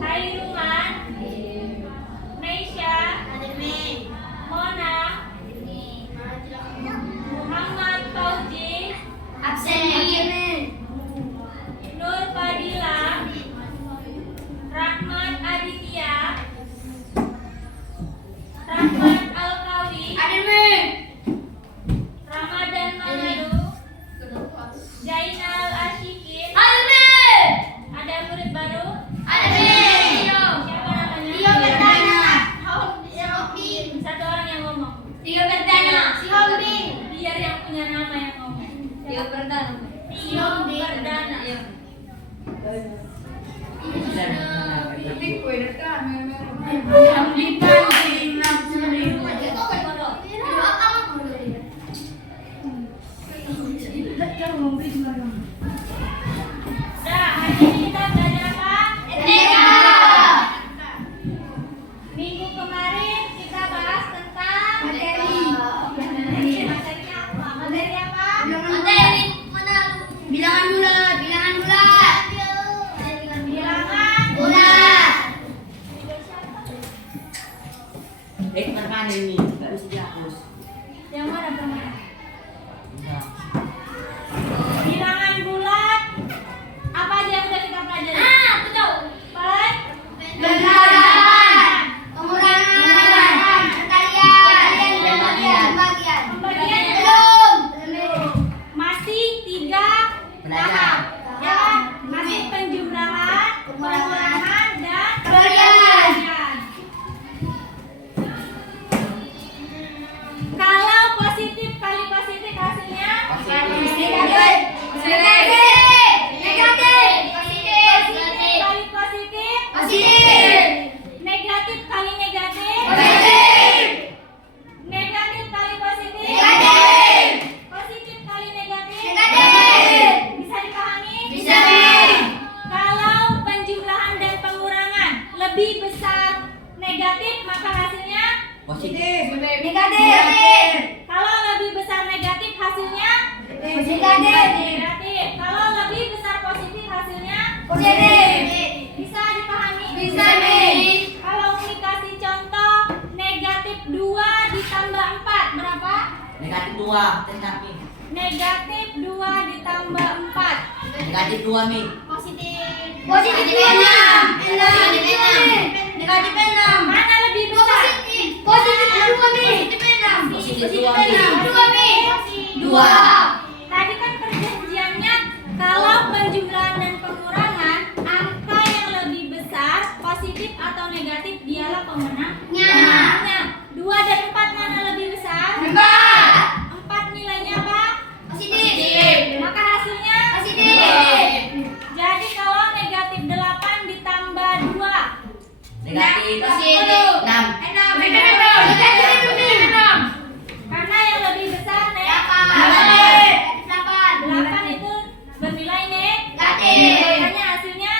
Hairuman, Neisha, Mona, Muhammad Fauzi, Nur Fadila, Rahmat Aditya, Rahmat Alkawi, Ramadan Manado, Jainal Ashikin. Ada murid baru? Siapa namanya? Satu orang yang ngomong. Biar yang punya nama yang ngomong. Tio Perdana. Dah, hari ini kita belajar apa? Minggu kemarin kita bahas tentang materinya apa? Materi apa? Bilangan bulat. Bilangan. Mana ini? Nggak bisa dihapus. Yang mana teman? Enggak. Bilangan bulat. Apa aja yang udah kita pelajari? Baik. Masih 3 tahap. Ya kan? Masih penjumlahan, pengurangan dan pembagian. Kalau positif kali positif hasilnya positif kali positif, negatif kali negatif negatif kali positif positif kali negatif. Bisa dipahami? Kalau penjumlahan dan pengurangan lebih besar negatif maka hasilnya Positif. kalau lebih besar negatif hasilnya negatif. Kalau lebih besar positif hasilnya bisa dipahami? Kalau Umi kasih contoh negatif 2 ditambah 4 berapa? Negatif 2. Tetap nih. Negatif 2 ditambah 4 Negatif 2 nih. Positif 6. mana lebih besar? Positif 2. Tadi kan perjanjiannya kalau penjumlahan dan pengurangan angka yang lebih besar positif atau negatif dialah pemenangnya. 2 dan 4 mana lebih besar? 4 nilainya apa? Maka hasilnya jadi kalau negatif 8 ditambah 2 Negatif 6. karena yang lebih besar nih 8 itu bernilai negatif. Makanya hasilnya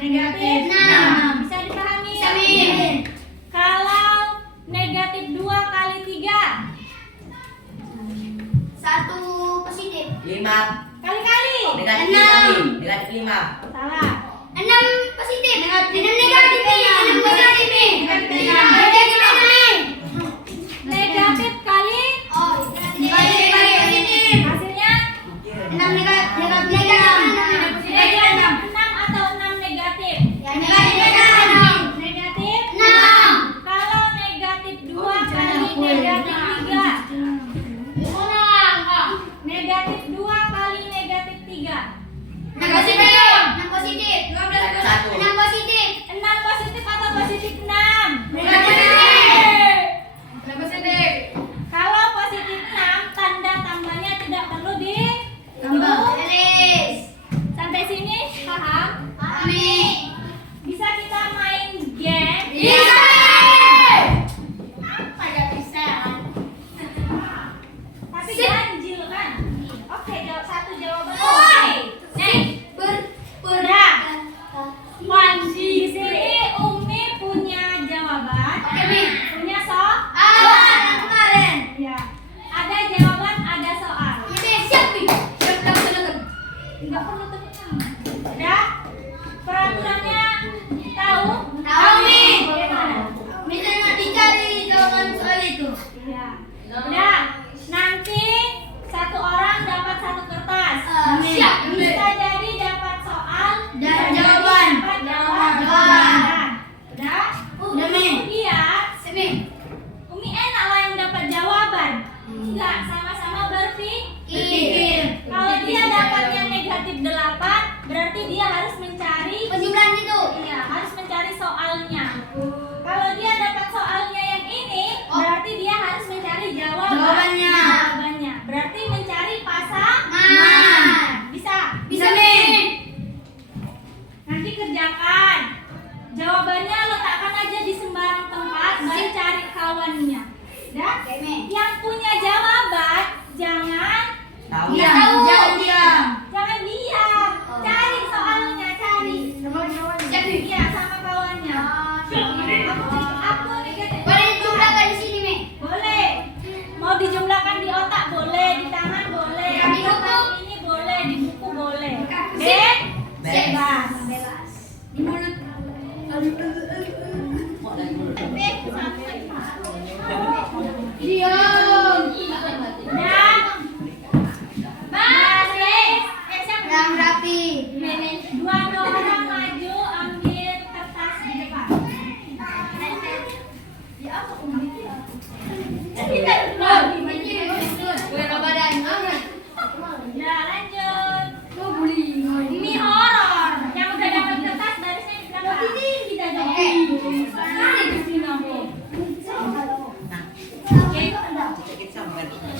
negatif 6. Bisa dipahami? Kalau negatif 2 kali 3 5. kali-kali Negatif 5 nih. Negatif 5. salah. Negatif kali hasilnya negatif 6 atau 6 negatif? Negatif 6. Kalau negatif 2 kali negatif 3 negatif 2 kali negatif 3 6 positif atau positif 6? Kalau positif 6 tanda tambahnya tidak perlu ditulis. Sampai sini paham? Bisa kita main game? Tapi ganjil kan? Oke, jawab satu jawaban. Di sini Umi punya jawaban. Punya soal. Ya. Ada jawaban, ada soal. Enggak perlu tepuk tangan. Udah? Peraturannya Aku negatif. Boleh dijumlahkan di sini, Mi. Boleh. Mau dijumlahkan di otak boleh, di tangan boleh, Di di buku. kertas ini boleh, di buku boleh. Bebas. Bebas. Di mulut. Kok dari mulut? Diam. Dan baris. Yang rapi. Dua orang maju ambil kertas di depan. Kita dua. Ya lanjut. Ini horor. Yang udah dapat kertas barisnya di belakang. Kita Oke. Sakit sampai.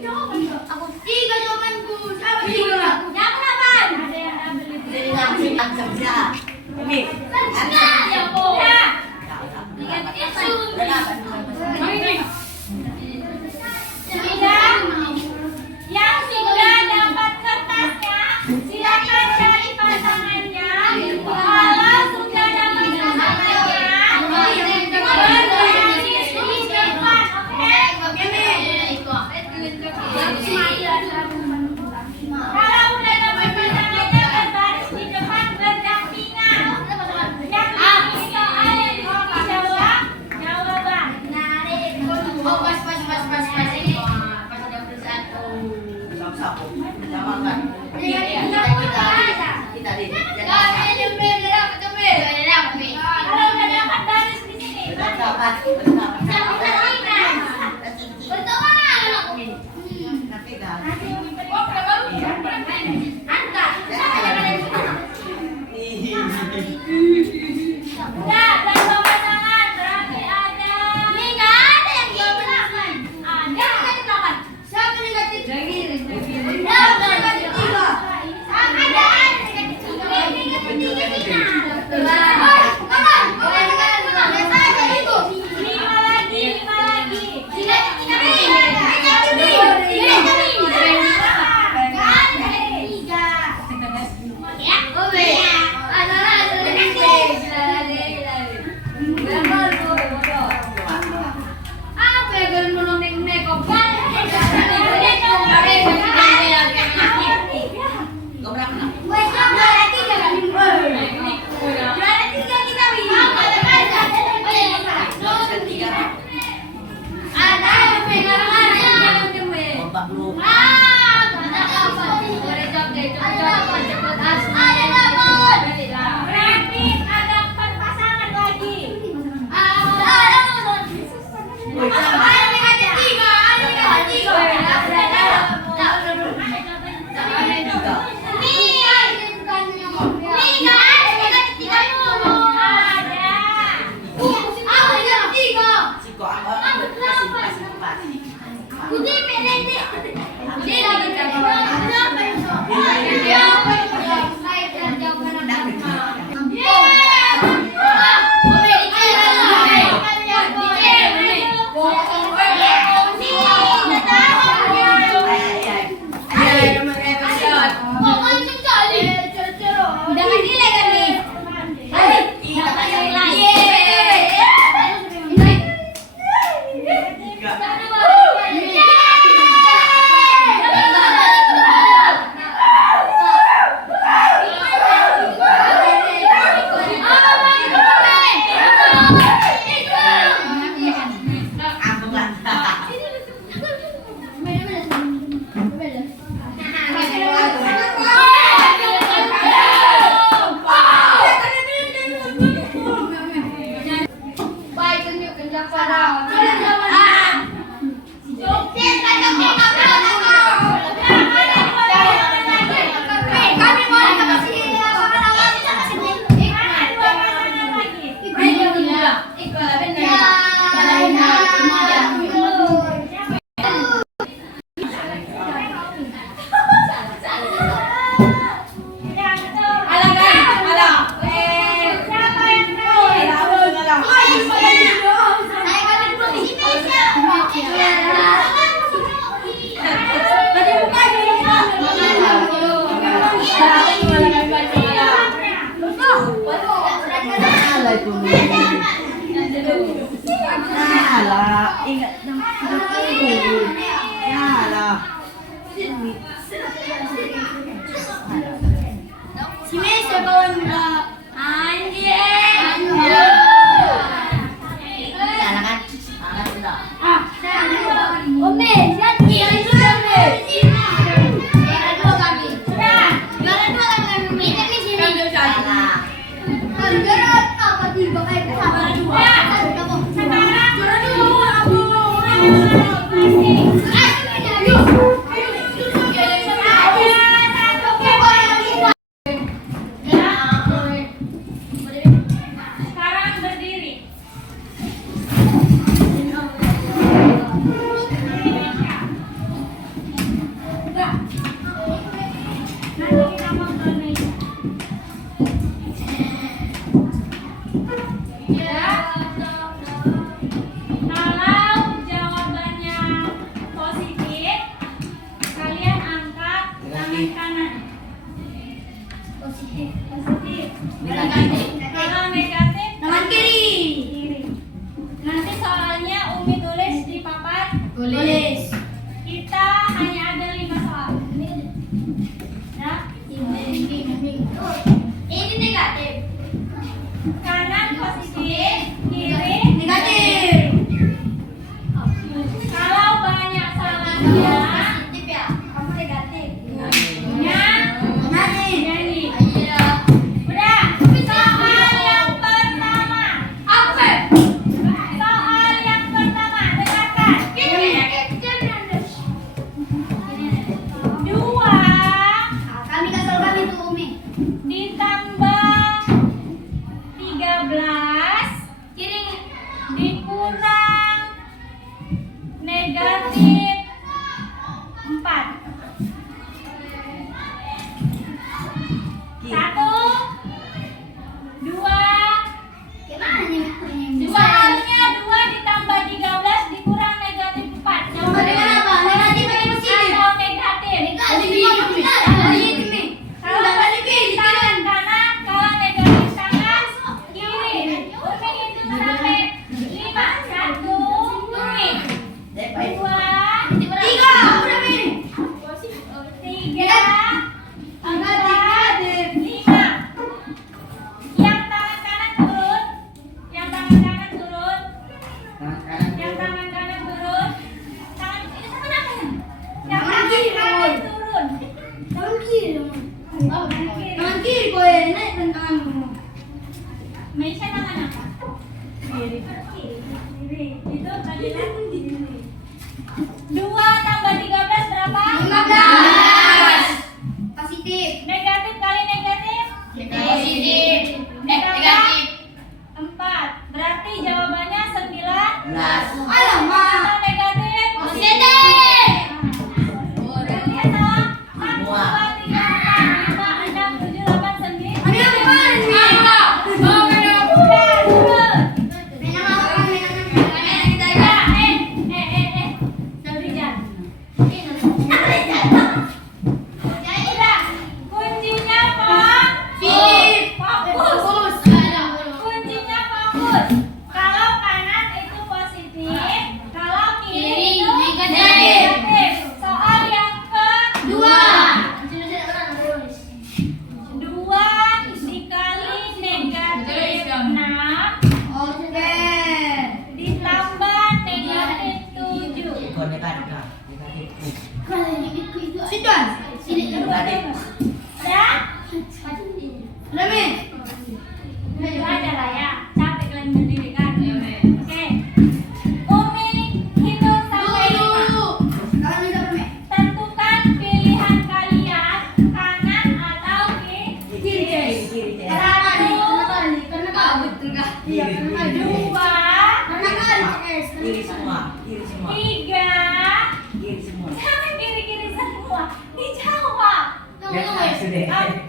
Tiga jawabanku. Siapa tiga? Yang delapan. Ada yang double itu. Jadi langsung langsung ya. Umi. Ya, ya. Sudah. Yang sudah dapat kertasnya, silakan cari pasangannya. Kalau sudah dapat pasangannya, berdiri di depan, oke? Kalau udah dapat pasangannya, berbaris di depan berdampingan. Yang ini soal yang dijawab jawaban. Oh, pas. Sama-sama. Sama kan? Iya. Kita di. Kalau udah dapat baris di sini, Berdapat. berdampingan. Tapi dah. Udah, dua pasangan berarti ada. Lima lagi. dulu. Nah lah, ingat nama dulu. Nah lah. Sini sebelum anjing. Nah kan, angkat sudah. Ome, jadi yang itu Ome. Juara dua kami. Juara dua kami. Ini di sini. Nah. Juara apa tiga kayak juara dua. Sekarang Juara dua. sekarang berdiri. Nanti kita mau ke meja. Ya. Kalau jawabannya positif, kalian angkat tangan kanan. Positif. Positif. Negatif. Kalau negatif, Tangan kiri. kiri. Nanti soalnya Umi tulis di papan. Tulis. Kita hanya ada 5 soal. Ya. Ini negatif. Kanan positif, kiri Negatif. Kalau banyak salahnya, Positif ya. Kamu negatif. nyanyi. Nyanyi. Iya. Udah. Soal yang pertama. Apa? Soal yang pertama. Dengarkan. Dua Kami kasih kami tuh Umi. ditambah 13 Kiri. dikurang negatif 4. Satu, dua, Gimana nih? soalnya 2 ditambah 13 dikurang negatif 4. Jawabannya apa? Negatif pakai positif. Atau negatif. Kalau positif tangan kanan, kalau negatif tangan kiri. Umi hitung sampai 5. 1, Baik. 2, 3. Udah Min. 3, 4, 5. Yang tangan kanan turun. Yang tangan kanan turun. Tangan kanan. Yang tangan kanan turun. Tangan ini tangan apa ya? Yang Tangan tangan kiri, kanan Bun. turun. Tangan kiri. Oh, tangan kiri. Tangan kiri kowe naik dan tanganmu. Meisha tangan apa? Kiri. Kiri. Itu panggilan kiri. 2 tambah 13 berapa? 15. Positif. Negatif kali negatif? Positif. Negatif. 4. Berarti jawabannya 9. Belas. Alamak. Atau negatif? Positif. Berarti ya salah. 1, Semua. 2, 3, 4, 5, 6, 7, 8, 9. Ada yang mana nih? Udah, turun. Minum apa? Minum kita Ya, ya. Rizal. Jadi Udah. Kuncinya apa? Fokus. Kuncinya fokus. Kalau kanan itu positif, kalau kiri itu negatif. Soal yang kedua. 2 dikali negatif 6 Oke. ditambah negatif 7. Ikut negatif. Negatif. Situan. Sini. Negatif. Udah? Udah Min. Itu aja lah ya. Capek kalian berdiri kan? Oke. Umi hitung sampai 5. Kawan bisa Min. Tentukan pilihan kalian kanan atau kiri. Kiri. Karena kau betul kah? Iya, karena kau. Dua, Karena kau CS. Kiri semua. Kiri semua. 3. Kiri semua. Jangan kiri-kiri semua. Dijawab. Ya, sudah. 4.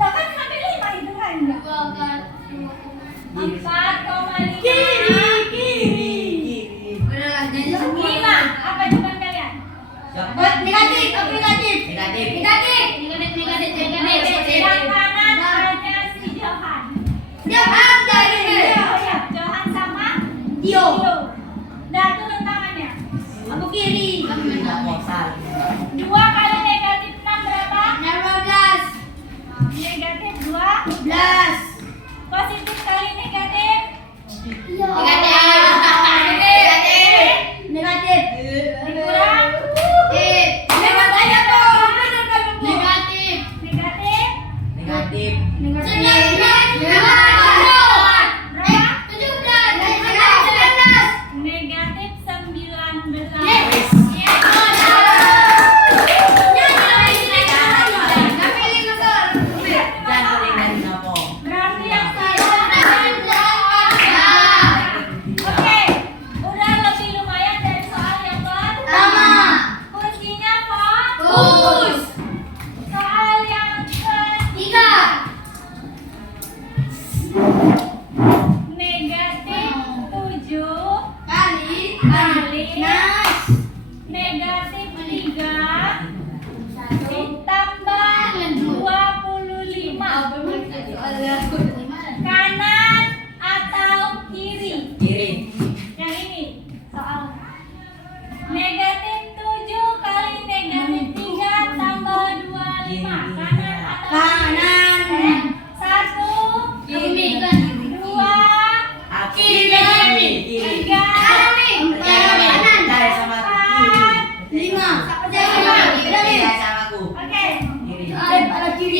Lah kan sampai 5 hitungannya. 4,5. Kiri. Udahlah jadi semua. 5. Apa jawaban kalian? Negatif. Apa negatif? Negatif. Negatif. Negatif. Yang kanan hanya si Johan. Siap,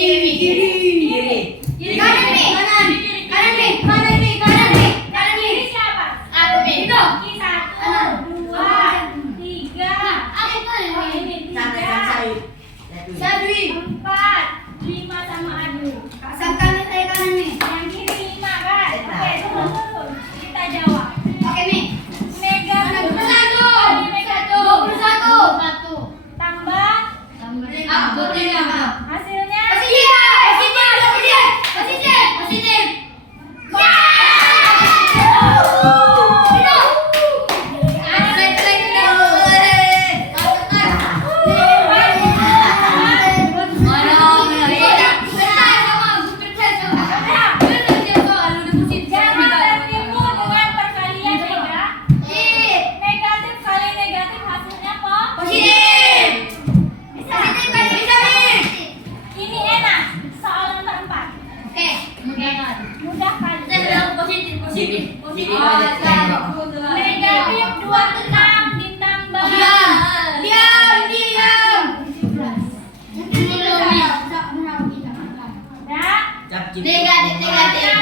Kiri. Kiri. Kanan Mi. Kanan Mi. Kanan Mi. Kanan Mi. Kanan Mi. Kiri siapa? Aku Mi. Itu. Kiri 1, 2, 3. Aku kan Ini Santai 3, santai. 4, 5 sama Adu. Kasarkan saya kanan Mi. Yang kiri 5 kan? Oke, turun. Kita jawab. Oke Mi. Negatif 21. kali negatif 21. tambah Aku tidak. hasilnya Positif. jangan tertipu dengan perkalian negatif kali negatif hasilnya ini enak. Soal nomor 4 mudah kali. Positif Negatif aja. 26 ditambah udah Cap cip. Negatif.